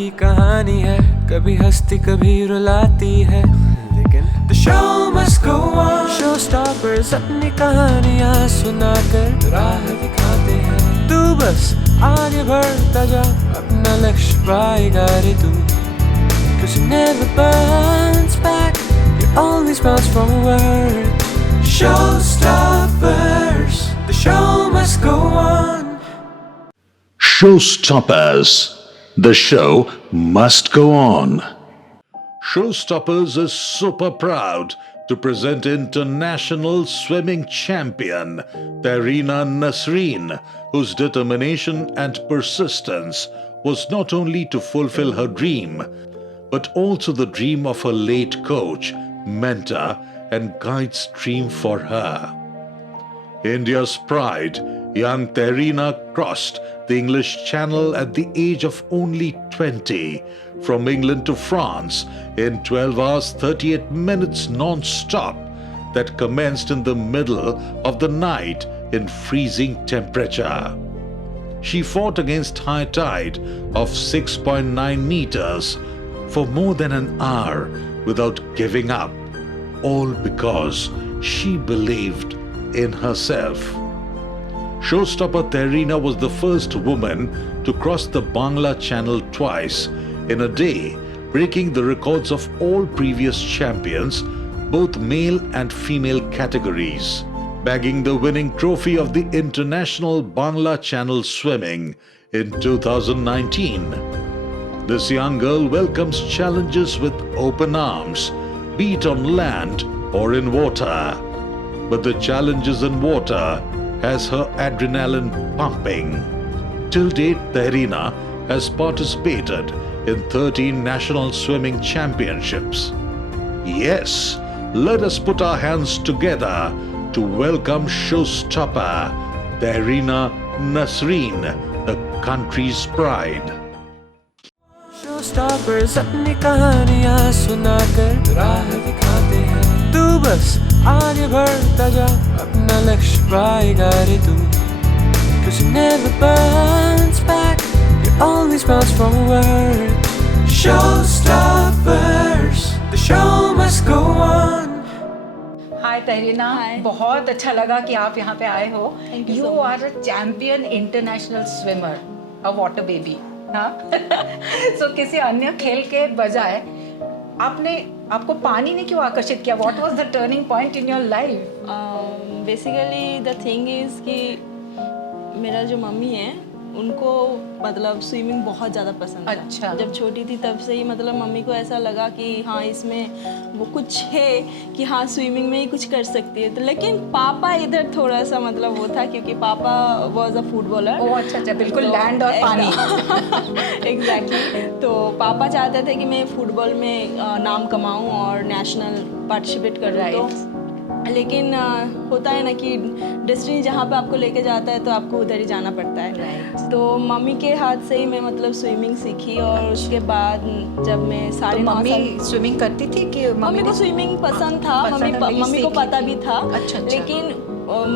की कहानी है, कभी हंसती कभी रुलाती है, लेकिन The show must go on. Showstoppers अपनी कहानियाँ सुनाकर राह दिखाते हैं। तू बस आगे बढ़ता जा, अपना लक्ष्य पाएगा रे तू। Cause you never bounce back, you always bounce forward. Showstoppers, the show must go on. Showstoppers, the show must go on. Showstoppers is super proud to present international swimming champion Tarina Nasreen, whose determination and persistence was not only to fulfill her dream, but also the dream of her late coach, mentor, and guide's dream for her. India's pride, young Tarina crossed the English Channel at the age of only 20, from England to France in 12 hours 38 minutes non-stop, that commenced in the middle of the night in freezing temperature. She fought against high tide of 6.9 meters for more than an hour without giving up, all because she believed in herself. Showstopper Tarina was the first woman to cross the Bangla Channel twice in a day, breaking the records of all previous champions, both male and female categories, bagging the winning trophy of the International Bangla Channel Swimming in 2019. This young girl welcomes challenges with open arms, be it on land or in water. But the challenges in water has her adrenaline pumping. Till date, Tarina has participated in 13 national swimming championships. Yes, let us put our hands together to welcome showstopper Tarina Nasreen, the country's pride. Showstoppers अपनी कहानियाँ सुनाकर राह दिखाते हैं। तू बस आगे बढ़ता जा, अपना लक्ष्य पाएगा रे तू। Cause you never bounce back, you always bounce forward. Showstoppers, the show must go on. हाय तहरीना, बहुत अच्छा लगा कि आप यहाँ पे आए हो। You are a champion international swimmer, a water baby. हाँ सो किसी अन्य खेल के बजाय आपको पानी ने क्यों आकर्षित किया? What was the turning point in your life? Basically the thing is कि मेरा जो मम्मी है उनको मतलब स्विमिंग बहुत ज़्यादा पसंद था। अच्छा। जब छोटी थी तब से ही मतलब मम्मी को ऐसा लगा कि हाँ इसमें वो कुछ है कि हाँ स्विमिंग में ही कुछ कर सकती है। तो लेकिन पापा इधर थोड़ा सा मतलब वो था क्योंकि पापा वाज अ फुटबॉलर। ओह अच्छा, बिल्कुल लैंड और पानी। एग्जैक्टली तो पापा चाहते थे कि मैं फुटबॉल में नाम कमाऊँ और नेशनल पार्टिसिपेट करूँ। तो लेकिन होता है ना कि डेस्टिनी जहाँ पे आपको लेके जाता है तो आपको उधर ही जाना पड़ता है। तो मम्मी के हाथ से ही मैं मतलब स्विमिंग सीखी और उसके बाद जब मैं साढ़े 9 साल स्विमिंग करती थी कि मम्मी को स्विमिंग पसंद था, मम्मी को पता भी था। अच्छा। लेकिन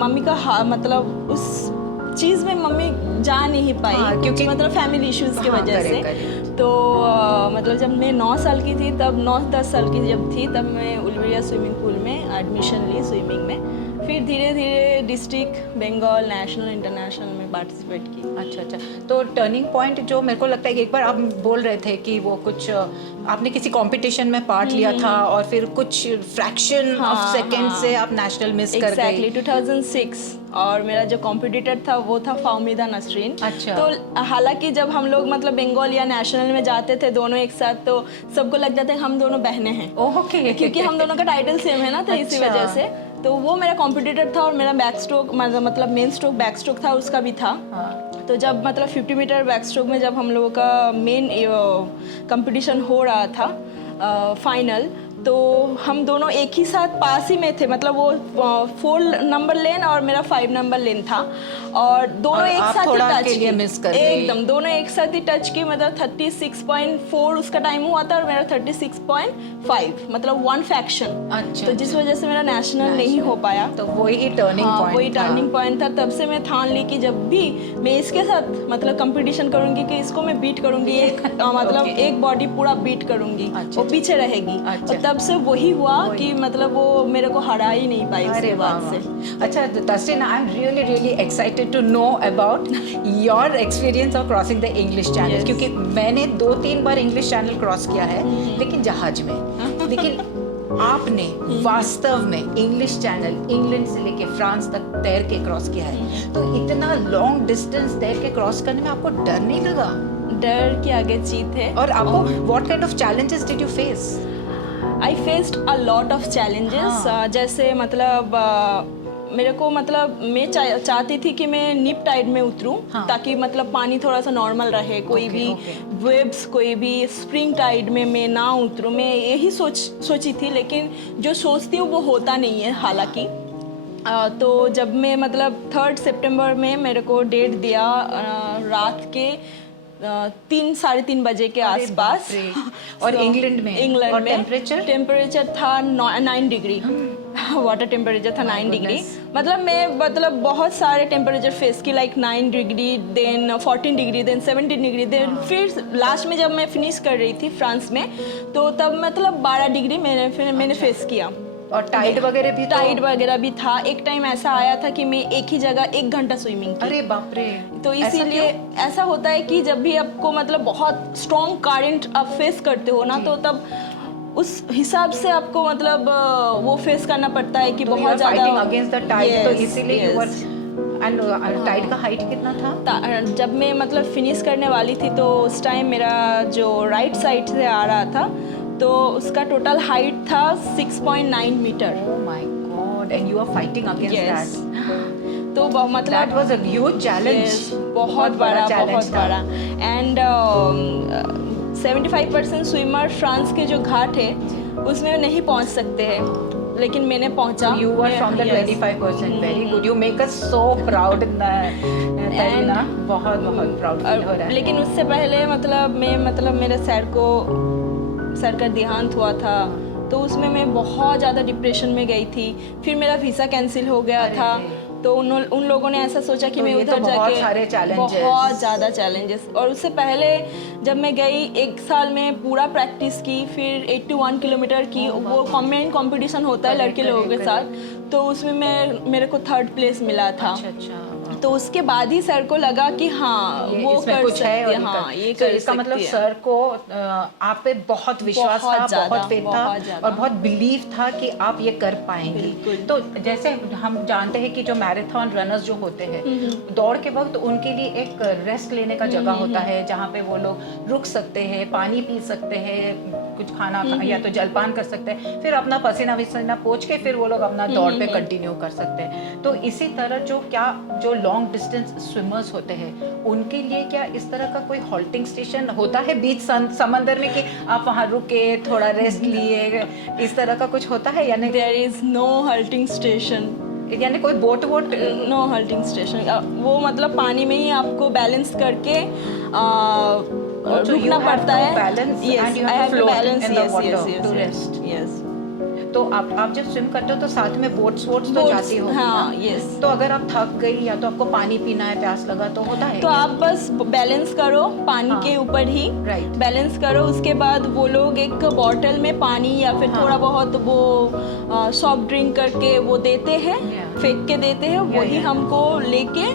मम्मी का मतलब उस चीज़ में मम्मी जा नहीं पाई क्योंकि मतलब फैमिली इश्यूज़ की वजह से। तो मतलब जब मैं 9 साल की थी तब 9-10 साल की जब थी तब मैं उलवरिया स्विमिंग पूल में एडमिशन ली स्विमिंग में। फिर धीरे धीरे डिस्ट्रिक्ट, बंगाल, नेशनल, इंटरनेशनल में पार्टिसिपेट की। अच्छा। तो टर्निंग पॉइंट जो मेरे को लगता है कि एक बार आप बोल रहे थे कि वो कुछ आपने किसी कंपटीशन में पार्ट लिया था और फिर कुछ फ्रैक्शन ऑफ सेकंड से आप नेशनल मिस कर गए। एग्जैक्टली 2006 और मेरा जो कॉम्पिटिटर था वो था फाहमीदा नसरीन। अच्छा। तो हालांकि जब हम लोग मतलब बंगाल या नेशनल में जाते थे दोनों एक साथ तो सबको लग जाता है हम दोनों बहनें हैं। ओके। क्योंकि हम दोनों का टाइटल सेम है ना, तो इसी वजह से। तो वो मेरा कॉम्पिटिटर था और मेरा बैक स्ट्रोक मतलब मेन स्ट्रोक बैक स्ट्रोक था, उसका भी था। तो जब मतलब 50 मीटर बैक स्ट्रोक में जब हम लोगों का मेन कंपटीशन हो रहा था फाइनल, तो हम दोनों एक ही साथ पास ही में थे, मतलब वो 4 नंबर लेन और मेरा 5 नंबर लेन था, और दोनों और एक आप साथ ही थोड़ा टच के लिए की, मिस कर गई। एकदम दोनों एक साथ ही टच की, मतलब 36.4 उसका टाइम हुआ था और मेरा 36.5, मतलब 1 फ्रैक्शन। अच्छा, तो जिस वजह से मेरा नेशनल नहीं हो पाया। तो वही टर्निंग हाँ, पॉइंट वही टर्निंग पॉइंट था। तब से मैं ठान ली कि जब भी मैं इसके साथ मतलब कंपटीशन करूंगी कि इसको मैं बीट करूंगी, एक मतलब Okay. एक बॉडी पूरा बीट करूंगी, अच्छा, वो पीछे रहेगी। अच्छा। और तब से वही हुआ कि मतलब वो मेरे को हरा ही नहीं पाई अरे उसके वाह बाद से। वाह। अच्छा Tasreen, I am really excited to know about your experience of crossing the English channel, Yes. क्योंकि मैंने 2-3 बार इंग्लिश चैनल क्रॉस किया है, लेकिन जहाज में। लेकिन आपने वास्तव में इंग्लिश चैनल इंग्लैंड से लेके फ्रांस तक तैर के क्रॉस किया है, तो इतना लॉन्ग डिस्टेंस तैर के क्रॉस करने में आपको डर नहीं लगा? डर के आगे जीत है। और आपको what kind of challenges did you face? I faced a lot of challenges. जैसे मतलब मेरे को मतलब मैं चाहती थी कि मैं निप टाइड में उतरूं, हाँ। ताकि मतलब पानी थोड़ा सा नॉर्मल रहे, कोई Okay, भी okay. वेव्स, कोई भी स्प्रिंग टाइड में मैं ना उतरूं। मैं यही सोची थी, लेकिन जो सोचती हूँ वो होता नहीं है हालांकि। तो जब मैं मतलब 3 सितंबर में मेरे को डेट दिया रात के 3-3:30 बजे के अरे आसपास। बाप रे। और इंग्लैंड में? इंग्लैंड और में टेम्परेचर था 9 डिग्री। वाटर टेम्परेचर था 9 डिग्री। goodness. मतलब बहुत सारे टेम्परेचर फेस की, like 9 degree, then 14 degree, then 17 degree, then फिर लास्ट में जब मैं फिनिश कर रही थी फ्रांस में, तो तब मतलब 12 डिग्री मैंने फेस किया। और टाइड वगैरह भी? टाइड वगैरह भी था। एक टाइम ऐसा आया था कि मैं एक ही जगह 1 घंटा स्विमिंग की। अरे बाप रे। तो ऐसा इसीलिए क्यों? ऐसा होता है कि जब भी आपको मतलब बहुत स्ट्रॉन्ग करंट आप फेस करते हो ना, तो तब उस हिसाब से आपको मतलब वो फेस करना पड़ता है कि तो बहुत ज्यादा फाइटिंग अगेंस्ट द टाइड, तो Yes, इसीलिए you were. yes. And tide का हाइट कितना था? जब मैं मतलब फिनिश करने वाली थी, तो उस टाइम मेरा जो राइट साइड से आ रहा था, तो उसका टोटल हाइट था 6.9 metre. Oh my god, and you are fighting against Yes. That. तो मतलब that was a huge challenge. Yes, बहुत बड़ा challenge था। एंड 75% स्विमर फ्रांस के जो घाट है उसमें नहीं पहुंच सकते हैं, लेकिन मैंने पहुंचा। You were from the 25%. Very good. You make us so proud. तरीना, बहुत प्राउड फील हो रहा है। लेकिन उससे पहले मतलब मेरे सर का देहांत हुआ था, तो उसमें मैं बहुत ज़्यादा डिप्रेशन में गई थी। फिर मेरा वीज़ा कैंसिल हो गया था, तो उन लोगों ने ऐसा सोचा कि तो मैं ये उधर तो जाके बहुत सारे challenges। बहुत ज़्यादा चैलेंजेस। और उससे पहले जब मैं गई 1 साल में पूरा प्रैक्टिस की, फिर 81 किलोमीटर की, वो कॉम्बाइंड कंपटीशन होता है लड़के लोगों के साथ, तो उसमें मेरे को 3rd प्लेस मिला था। अच्छा। तो उसके बाद ही सर को लगा कि हाँ वो इसमें कर कुछ सकती है, है, हाँ ये तो कर इसका मतलब सकती है। सर को आप पे बहुत विश्वास बहुत था, ज़्यादा, बहुत फेथ था, बहुत ज़्यादा। और बहुत बिलीव था कि आप ये कर पाएंगी। बिल्कुल। तो जैसे हम जानते हैं कि जो मैराथन रनर्स जो होते हैं, दौड़ के वक्त उनके लिए एक रेस्ट लेने का जगह होता है, जहाँ पे वो लोग रुक सकते हैं, पानी पी सकते हैं, कुछ खाना या तो जलपान कर सकते हैं, फिर अपना पसीना विसीना पोंछ के फिर वो लोग अपना दौड़ पे कंटिन्यू कर सकते हैं। तो इसी तरह जो लॉन्ग डिस्टेंस स्विमर्स होते हैं, उनके लिए क्या इस तरह का कोई हॉल्टिंग स्टेशन होता है बीच समंदर में, कि आप वहाँ रुके, थोड़ा रेस्ट लिए, इस तरह का कुछ होता है या नहीं? There is no halting station, यानी कोई बोट नो हॉल्टिंग स्टेशन। वो मतलब पानी में ही आपको बैलेंस करके रुकना पड़ता है। Yes, I have to balance in the water to rest. Yes. तो आप जब स्विम करते हो तो साथ में बोट्स तो जाती होगी हाँ, ना? yes. तो अगर आप थक गई या तो आपको पानी पीना है, प्यास लगा, तो होता है तो क्या? आप बस बैलेंस करो पानी हाँ, के ऊपर ही, right. बैलेंस करो। उसके बाद वो लोग एक बॉटल में पानी या फिर थोड़ा बहुत वो सॉफ्ट ड्रिंक करके वो देते हैं, फेंक के देते हैं, वही हमको लेके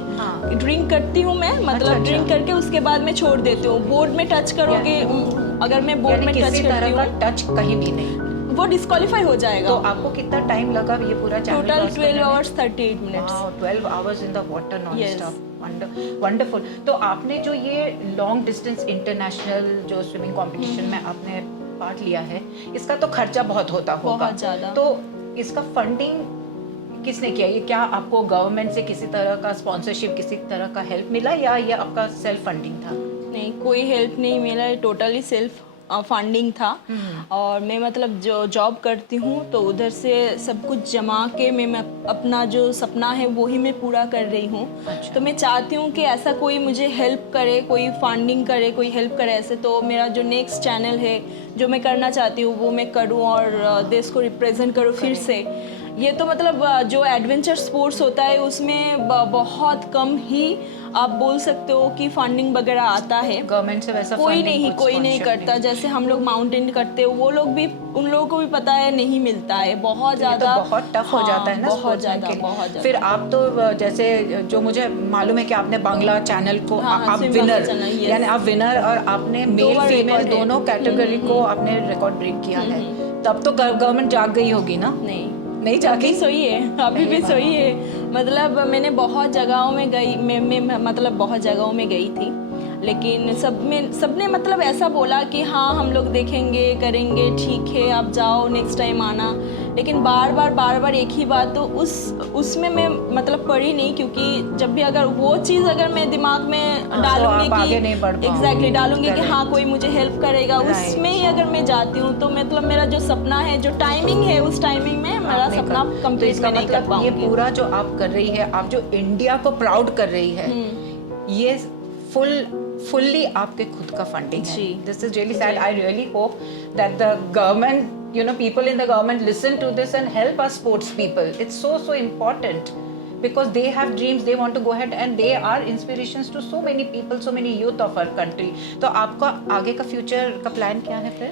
ड्रिंक करती हूँ मैं, मतलब ड्रिंक करके उसके बाद मैं छोड़ देती हूँ। बोर्ड में टच करोगे, अगर मैं बोर्ड में टच किसी करती तरह का हूँ टच कहीं भी नहीं, वो डिस्क्वालीफाई हो जाएगा। तो आपको कितना टाइम लगा ये पूरा चैनल टोटल क्रॉस करने 12 में? Hours 38 minutes. 12 hours in the water non Yes. Stop. Wonderful. तो आपने जो ये लॉन्ग डिस्टेंस इंटरनेशनल जो स्विमिंग कंपटीशन में आपने पार्ट लिया है, इसका तो खर्चा बहुत होता होगा, बहुत ज़्यादा। तो इसका फंडिंग किसने किया? ये क्या आपको गवर्नमेंट से किसी तरह का स्पॉन्सरशिप, किसी तरह का हेल्प मिला, या ये आपका सेल्फ फंडिंग था? नहीं, कोई हेल्प नहीं मिला, टोटली सेल्फ फंडिंग था और मैं मतलब जो जॉब करती हूँ तो उधर से सब कुछ जमा के मैं अपना जो सपना है वो ही मैं पूरा कर रही हूँ। तो मैं चाहती हूँ कि ऐसा कोई मुझे हेल्प करे, कोई फंडिंग करे, कोई हेल्प करे ऐसे। तो मेरा जो नेक्स्ट चैनल है जो मैं करना चाहती हूँ वो मैं करूँ और देश को रिप्रेजेंट करूँ फिर से। ये तो मतलब जो एडवेंचर स्पोर्ट्स होता है उसमें बहुत कम ही आप बोल सकते हो कि फंडिंग वगैरह आता है। गवर्नमेंट से वैसा कोई funding, नहीं करता। जैसे हम लोग माउंटेन करते हैं वो लोग भी, उन लोगों को भी पता है नहीं मिलता है, बहुत ज़्यादा तो बहुत टफ हो जाता है ना बहुत sportsman ज़्यादा के लिए। बहुत ज़्यादा। फिर आप तो जैसे जो मुझे मालूम है कि आपने बांग्ला चैनल को आप swim winner, Bangla channel, yes। यानी आप विनर और आपने मेल बार फीमेल record है। दोनों कैटेगरी को आपने रिकॉर्ड ब्रेक किया है। तब तो गवर्नमेंट जाग गई होगी ना? नहीं जागी? अभी सोई है, अभी भी सोई है। मतलब मैंने बहुत जगहों में गई, मैं मतलब बहुत जगहों में गई थी, लेकिन सबने मतलब ऐसा बोला कि हाँ हम लोग देखेंगे करेंगे, ठीक है आप जाओ नेक्स्ट टाइम आना। लेकिन बार बार एक ही बात, तो उसमें मैं मतलब पढ़ी नहीं, क्योंकि जब भी अगर वो चीज़ अगर मैं दिमाग में डालूंगी कि एग्जैक्टली डालूंगी कि हाँ कोई मुझे हेल्प करेगा, उसमें ही अगर मैं जाती हूँ तो मतलब मेरा जो सपना है, जो टाइमिंग है, उस टाइमिंग में मेरा सपना कंप्लीट नहीं कर पाऊंगी। ये पूरा जो आप कर रही है, आप जो इंडिया को प्राउड कर रही है, ये fully आपके खुद का फंडिंग है। This is really sad. I really hope that the government, people in the government listen to this and help us sports people. It's so important because they have dreams, they want to go ahead and they are inspirations to so many people, so many youth of our country. तो आपका आगे का future का plan क्या है फिर?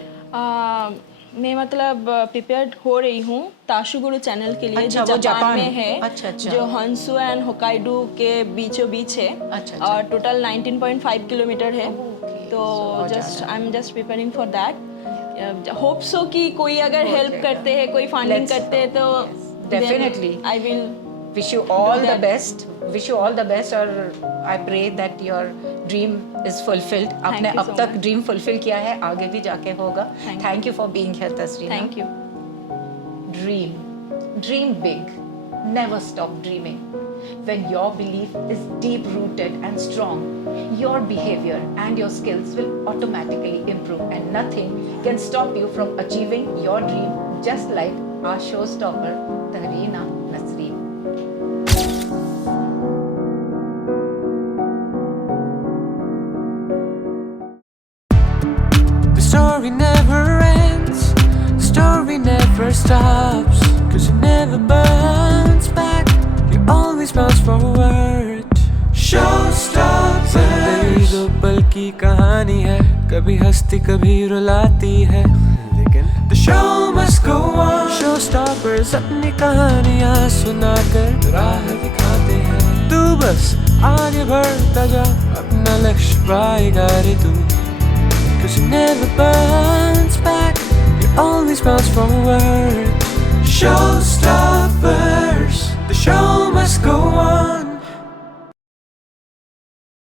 मैं मतलब प्रिपेयर्ड हो रही हूँ ताशुगुरु चैनल के लिए। अच्छा, जो जापान में है। अच्छा। जो हंसू एंड होकाइडो के बीचों बीच है। अच्छा। और टोटल 19.5 किलोमीटर है। तो I am just preparing for that. Hope so कि कोई अगर हेल्प करते हैं, कोई फंडिंग करते हैं तो definitely I will wish you all the best, और I pray that your dream is fulfilled. आपने अब तक ड्रीम फुलफिल किया है, आगे भी जाके होगा। Thank you for being here, Tasreena. Thank you. Dream big, never stop dreaming. When your belief is deep rooted and strong, your behavior and your skills will automatically improve, and nothing can stop you from achieving your dream, just like our showstopper Tahreena Nasreen. The story never ends, the story never stops, 'cause it never burns back, you always bounce forward. Showstoppers, जिंदगी दो पल की कहानी है, कभी हंसती कभी रुलाती है, लेकिन the show must go on. Showstoppers अपनी कहानियाँ सुनाकर राह दिखाते हैं, तू बस आगे बढ़ता जा, अपना लक्ष्य पाएगा रे तू, 'cause it never burns back, you always bounce forward. Show